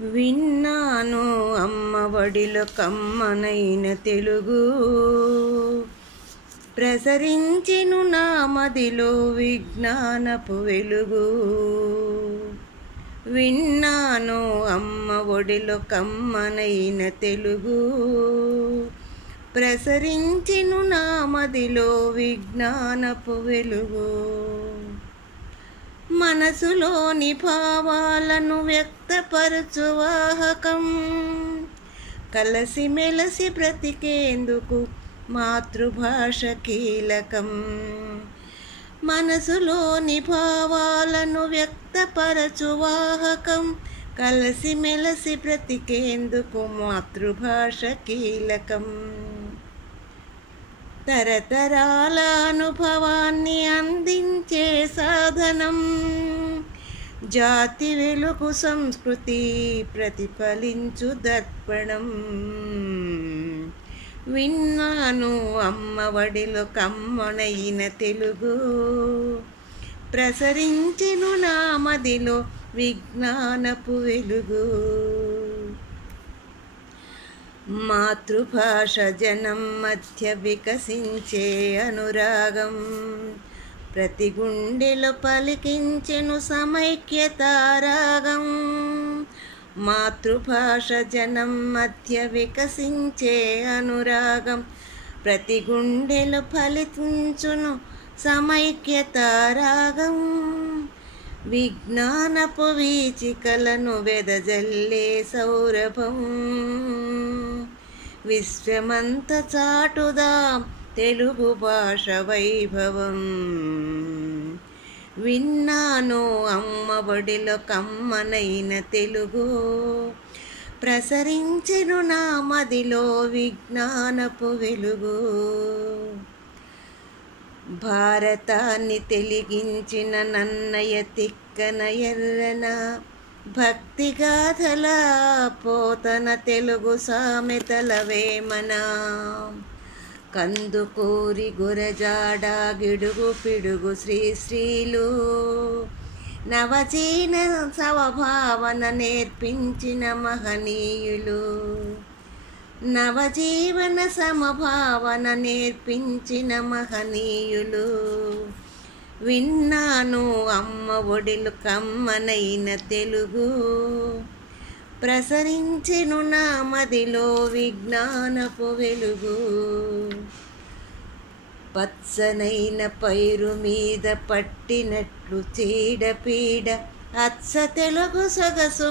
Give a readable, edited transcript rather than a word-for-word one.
విన్నాను అమ్మ ఒడిలో కమ్మనైన తెలుగు, ప్రసరించెను నా మదిలో విజ్ఞానపు వెలుగు. విన్నాను అమ్మ ఒడిలో కమ్మనైన తెలుగు, ప్రసరించెను నా మదిలో విజ్ఞానపు వెలుగు. మనసులోని భావాలను వ్యక్తపరచు వాహకం, కలసిమెలసి బ్రతికేందుకు మాతృభాష కీలకం. మనసులోని భావాలను వ్యక్తపరచు వాహకం, కలసిమెలసి బ్రతికేందుకు మాతృభాష కీలకం. తరతరాల అనుభవాన్ని అందించే సాధనం, జాతి వెలుగు సంస్కృతి ప్రతిఫలించు దర్పణం. విన్నాను అమ్మ ఒడిలో కమ్మనైన తెలుగు, ప్రసరించెను నా మదిలో విజ్ఞానపు వెలుగు. మాతృభాష జనం మధ్య వికసించే అనురాగం, ప్రతి గుండెలో పలికించెను సమైక్యతారాగం. మాతృభాష జనం మధ్య వికసించే అనురాగం, ప్రతి గుండెలో ఫలించును సమైక్యతారాగం. విజ్ఞానపు వీచికలను వెదజల్లే సౌరభం, విశ్వమంత చాటుదాం తెలుగు భాష వైభవం. విన్నాను అమ్మ ఒడిలో కమ్మనైన తెలుగు, ప్రసరించెను నా మదిలో విజ్ఞానపు వెలుగు. భారతాన్ని తెలిగించిన నన్నయ తిక్కన ఎర్రన, భక్తిగాథల పోతన తెలుగు సామెతల వేమన. కందుకూరి గురజాడ గిడుగు పిడుగు శ్రీశ్రీలు, నవజీన సమభావన నేర్పించిన మహనీయులు. నవజీవన సమభావన నేర్పించిన మహనీయులు. విన్నాను అమ్మ ఒడిలో కమ్మనైన తెలుగు, ప్రసరించెను నా మదిలో విజ్ఞానపు వెలుగు. పచ్చనైన పైరు మీద పట్టినట్లు చీడపీడ, అచ్చ తెలుగు సొగసు